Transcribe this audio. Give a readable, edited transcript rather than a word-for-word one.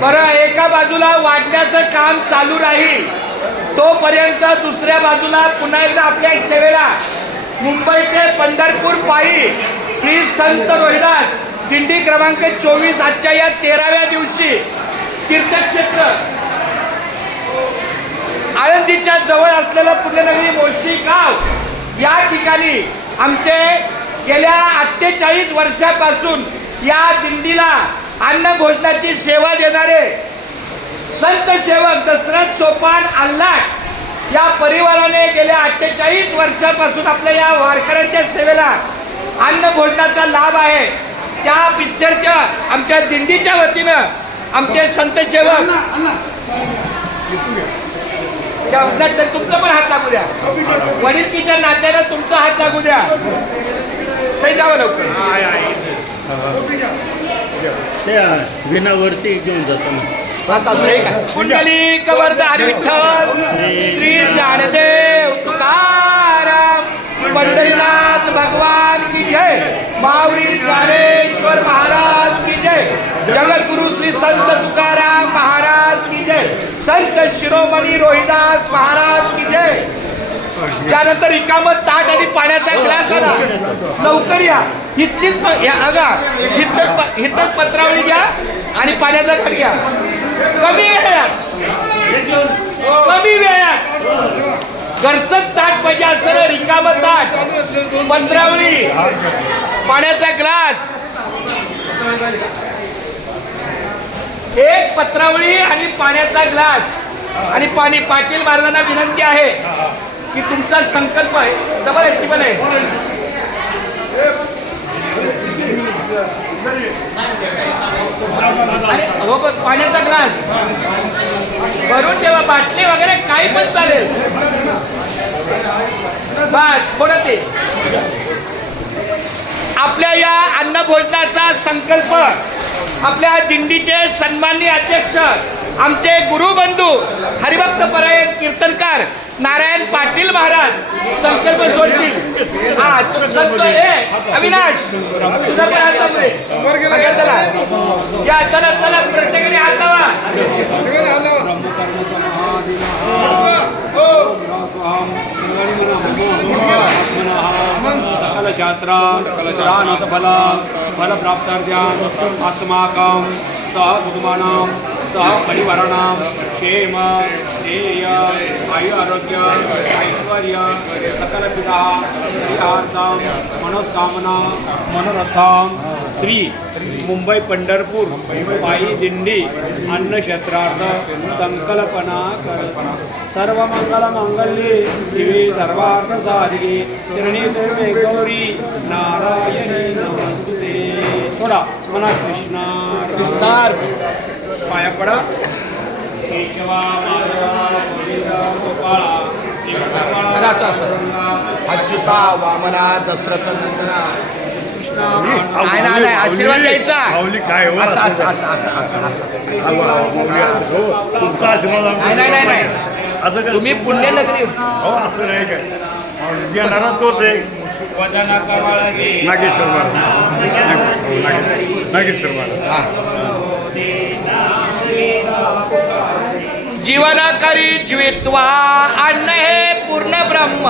बरं, एका बाजूला वाढण्याचं काम चालू राहील तोपर्यंत दुसऱ्या बाजूला पुन्हा एकदा आपल्या सेवेला मुंबई ते पंढरपूर पायी श्री संत रोहिदास दिंडी क्रमांक 24 आजच्या या 13व्या दिवशी तीर्थक्षेत्र आळंदीच्या जवळ असलेलं पुण्यनगरी मोर्शी गाव या ठिकाणी आमचे गेल्या 48 वर्षापासून या दिंडीला अन्न भोजनाची सेवा देणारे संत सेवक दशरथ सोपान अल्लाट या परिवाराने गेल्या 48 वर्षापासून आपल्या या वारकऱ्यांच्या सेवेला अन्न भोजनाचा लाभ आहे। त्या पिक्चरच्या आमच्या दिंडीच्या वतीनं आमचे संत सेवक तुमचा पण हात लागू द्या, वडीलकीच्या नात्यानं तुमचा हात लागू द्या, ते जावं लवकर विनावरती घेऊन जातो। कुंडली कवरदार विठ्ठल श्री ज्ञानदेव तुकाराम पंढरीनाथ भगवान की जय, माऊली ज्ञानेश्वर महाराज की जय, जगद्गुरु श्री संत तुकाराम महाराज की जय, संत शिरोमणी रोहिदास महाराज की जय। त्यानंतर रिकामत ताट आणि पाण्याचा ग्लास आणा, लवकर या, हितच पत्रावळी घ्या आणि पाण्याचा घाट घ्या, कमी वेळात घरचं ताट पाहिजे असतं, रिकामत ताट, पत्रावळी, पाण्याचा ग्लास, एक पत्रावळी आणि पाण्याचा ग्लास आणि पाणी। पाटील महाराजांना विनंती आहे की तुमचा संकल्प आहे, डबल आहे, पण आहे, पाण्याचा ग्लास भरून ठेवा, बाटली वगैरे काही पण चालेल, बस थोडं ते। आपल्या या अन्न भोजनाचा संकल्प आपल्या दिंडीचे सन्माननीय अध्यक्ष आमचे गुरुबंधू हरिभक्त परायण कीर्तनकार नारायण पाटील महाराज संकल्प सोडतील। हा संत अविनाश तुझा पण हात लावले, चला या, चला चला प्रत्येकाने हात लावा। कलशास्त्र कलशानत फला फल प्राप्तार्थ्यां अस्माकं सह कुटुंबानां सह परिवाराणां क्षेम ध्येय आयु आरोग्य ऐश्वर्य सकल पिता श्रीहार्थां मनोकामना मनोरथां श्री मुंबई पंढरपूर पायी दिंडी अन्नक्षेत्रार्थ संकल्पना करत सर्व मंगल मांगल्ये दिवे सर्वार्थ साधिके शरणी देवे गौरी नारायणी नमस्ते। थोडा मना कृष्णा कृष्णार पाया पडा। केशवा माधवा गोविंदा गोपाळा अच्युता वामना दशरथ नंदना नाही आशीर्वाद द्यायचा, नाही तुम्ही पुण्यनगरी असं नाही काय येणारा तोच आहे नागेश्वर जीवनाकरी जीवित्वा अन्न हे पूर्ण ब्रह्म।